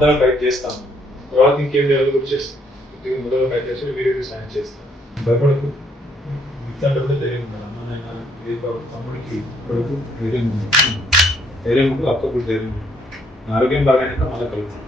ముందర ఫైట్ చేస్తాను తర్వాత ఇంకేం డెవలప్ కూడా చేస్తాను కొద్దిగా మొదలు ఫైట్ చేసి వీడియోకి సాయం చేస్తాను భయపడకు. మిత్తంటే ధైర్యం ఉండాలి. అమ్మ నాయన బాబు తమ్ముడికి కొడుకు ధైర్యం ఉంది. ధైర్యం ఉంటుంది అక్క కూడా ధైర్యం ఉంది. ఆరోగ్యం బాగానే మళ్ళీ కలుగుతుంది